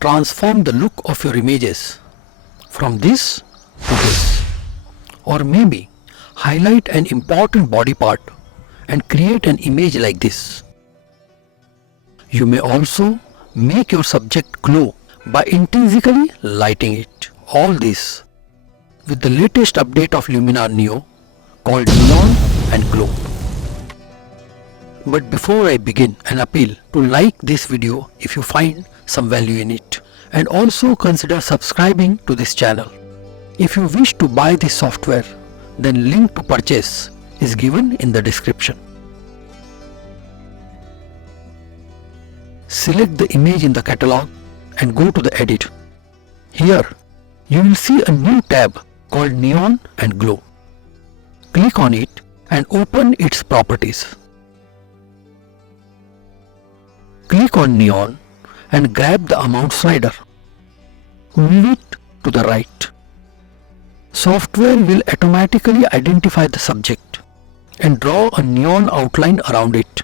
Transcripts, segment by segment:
transform the look of your images from this to this, or maybe highlight an important body part and create an image like this. You may also make your subject glow by intrinsically lighting it. All this with the latest update of Luminar Neo called Neon and Glow. But before I begin, an appeal to like this video if you find some value in it, and also consider subscribing to this channel. If you wish to buy this software, then link to purchase is given in the description. Select the image in the catalog and go to the edit. Here you will see a new tab called Neon and Glow. Click on it and open its properties. Click on Neon and grab the amount slider. Move it to the right. Software will automatically identify the subject and draw a neon outline around it.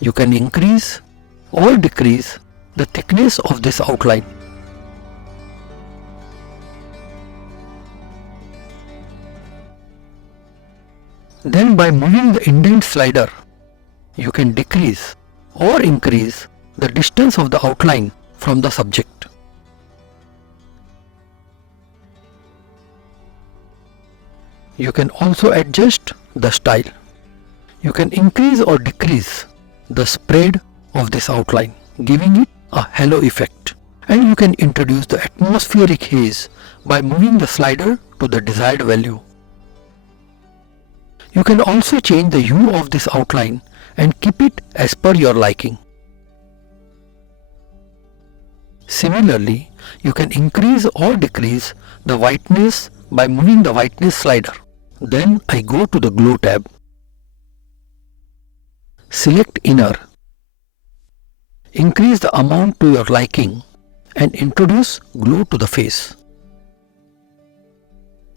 You can increase or decrease the thickness of this outline. Then by moving the indent slider, you can decrease or increase the distance of the outline from the subject. You can also adjust the style. You can increase or decrease the spread of this outline, giving it a halo effect. And you can introduce the atmospheric haze by moving the slider to the desired value. You can also change the hue of this outline and keep it as per your liking. Similarly, you can increase or decrease the whiteness by moving the whiteness slider. Then I go to the Glow tab. Select Inner. Increase the amount to your liking and introduce glow to the face.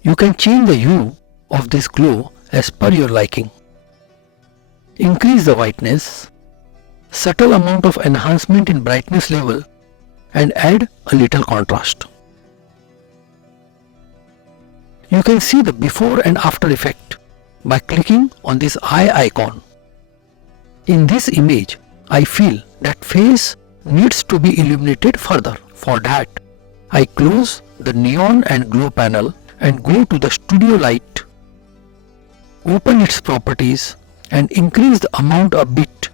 You can change the hue of this glow as per your liking. Increase the whiteness, subtle amount of enhancement in brightness level, and add a little contrast. You can see the before and after effect by clicking on this eye icon. In this image, I feel that face needs to be illuminated further. For that, I close the Neon and Glow panel and go to the Studio Light, open its properties and increase the amount a bit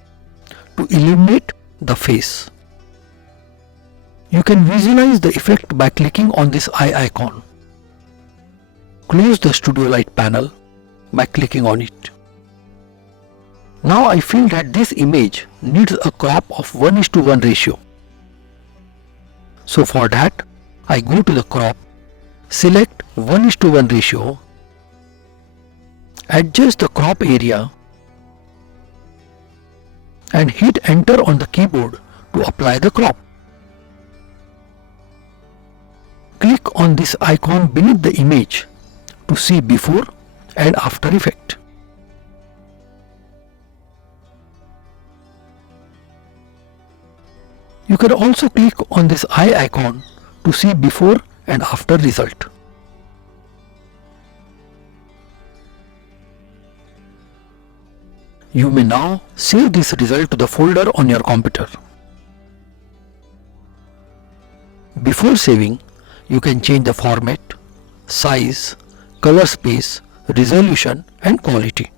to illuminate the face. You can visualize the effect by clicking on this eye icon. Close the Studio Light panel by clicking on it. Now I feel that this image needs a crop of 1:1 ratio. So for that, I go to the crop, select 1:1 ratio, adjust the crop area and hit enter on the keyboard to apply the crop. Click on this icon beneath the image to see before and after effect. You can also click on this eye icon to see before and after result. You may now save this result to the folder on your computer. Before saving, you can change the format, size, color space, resolution and quality.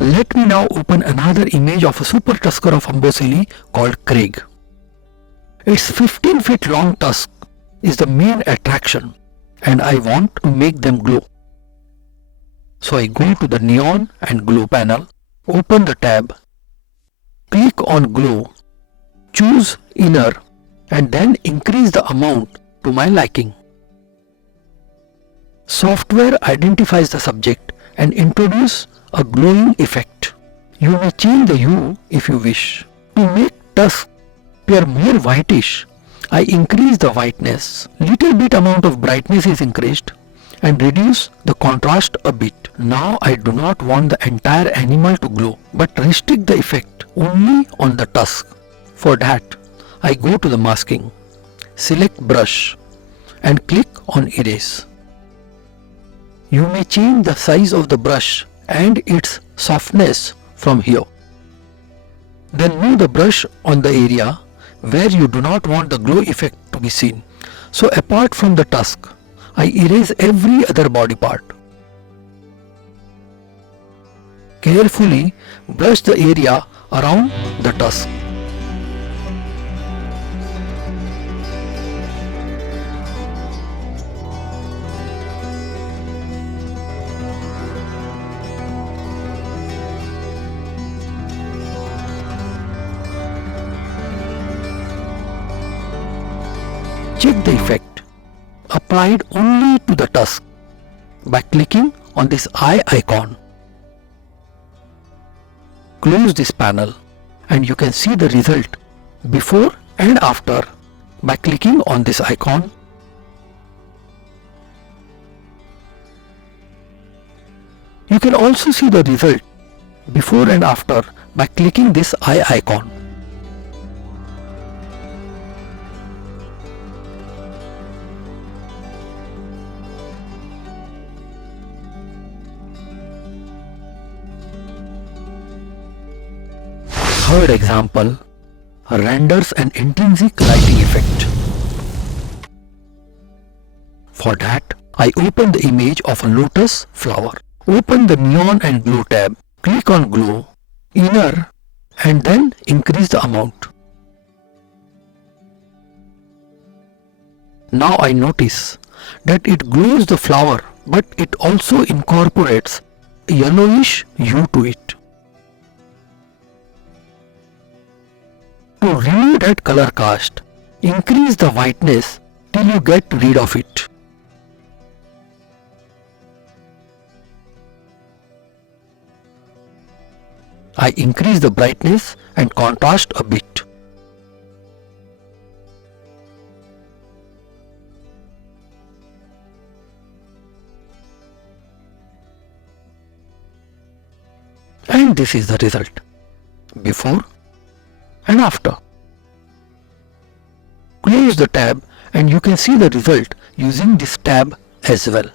Let me now open another image of a super tusker of Amboseli called Craig. Its 15 feet long tusk is the main attraction and I want to make them glow. So I go to the Neon and Glow panel, open the tab, click on Glow, choose Inner and then increase the amount to my liking. Software identifies the subject and introduce a glowing effect. You may change the hue if you wish. To make tusk appear more whitish, I increase the whiteness. Little bit amount of brightness is increased and reduce the contrast a bit. Now I do not want the entire animal to glow but restrict the effect only on the tusk. For that, I go to the masking, select brush and click on erase. You may change the size of the brush and its softness from here. Then move the brush on the area where you do not want the glow effect to be seen. So apart from the tusk, I erase every other body part. Carefully brush the area around the tusk. Check the effect applied only to the tusk by clicking on this eye icon. Close this panel and you can see the result before and after by clicking on this icon. You can also see the result before and after by clicking this eye icon. Third example renders an intrinsic lighting effect. For that, I open the image of a lotus flower. Open the neon and glow tab, click on glow, inner and then increase the amount. Now I notice that it glows the flower but it also incorporates a yellowish hue to it. To remove that color cast, increase the whiteness till you get rid of it. I increase the brightness and contrast a bit. And this is the result, before and after. Close the tab and you can see the result using this tab as well.